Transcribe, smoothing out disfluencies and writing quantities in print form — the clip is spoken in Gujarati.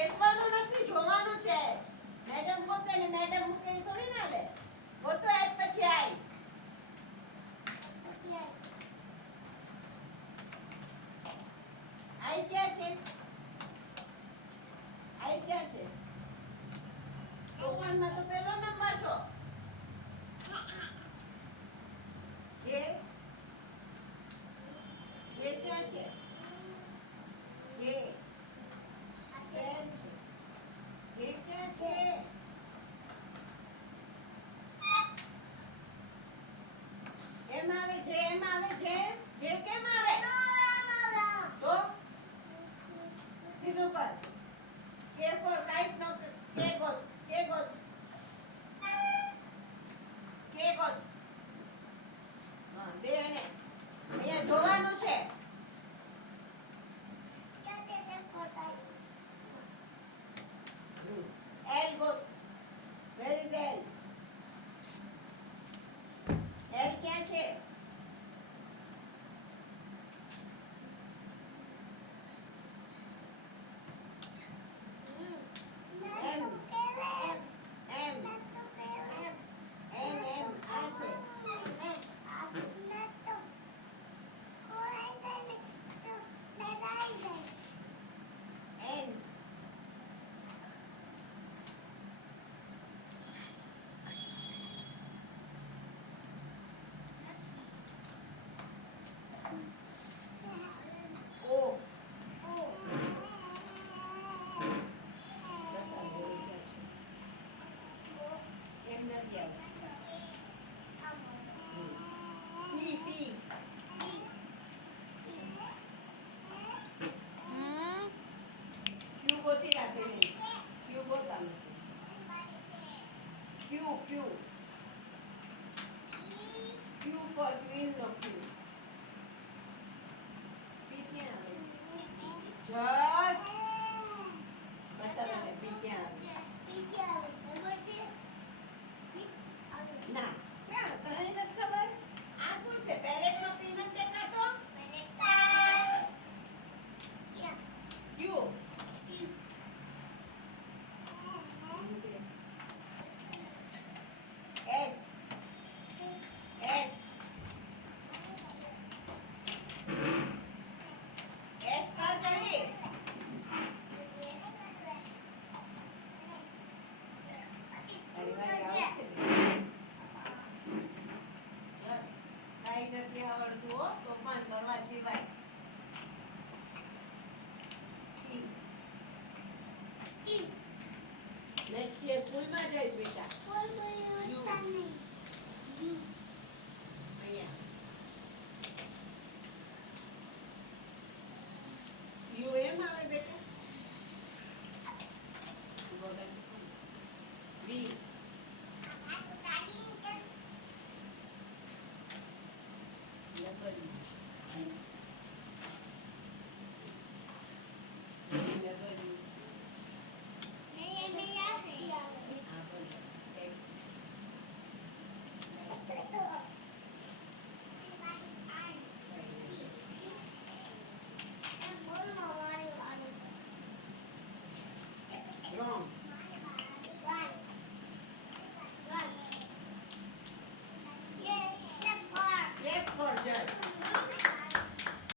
બેસવાનું નથી, જોવાનું છે. મેડમ ગોતે ને મેડમ મૂકીને થોડી ના લે. ગોતો એક પછી આઈ. આઈ ક્યાં છે? આઈ ક્યાં છે? તોફાનમાં તો પહેલો નંબર છો. જે ક્યાં છે? જે ક્યાં છે? એમ આવે છે, એમ આવે છે. જે કેમ આવે? તો સીધું કર. કે ફોર કાઇટ નો કે ગોત. કે ગોત. કે ગોત. હા, બે ને અહીંયા જોવાનું છે. L ગોત. Where is L? L ક્યાં છે? ગોતી રાખેલી. ક્યુ ગોતાનું. ક્યુ ક્યુ ક્યુ ફોર ક્વીન નો ક્યુ. પી ક્યાં આવે? જસ બતાવો ને પી ક્યાં આવે? ના ક્યાં તને નથી ખબર? આ શું છે? પેરેટ નો પી નથી દેખાતો? ક્યુ S S S કર જલ્દી. કાઈ નથી આવડતું હો, તોફાન કરવા સિવાય. નેક્સ્ટ યર સ્કૂલમાં જઈશ બેટા. યુ એમ આવે બેટા. વી wrong. Left for judge.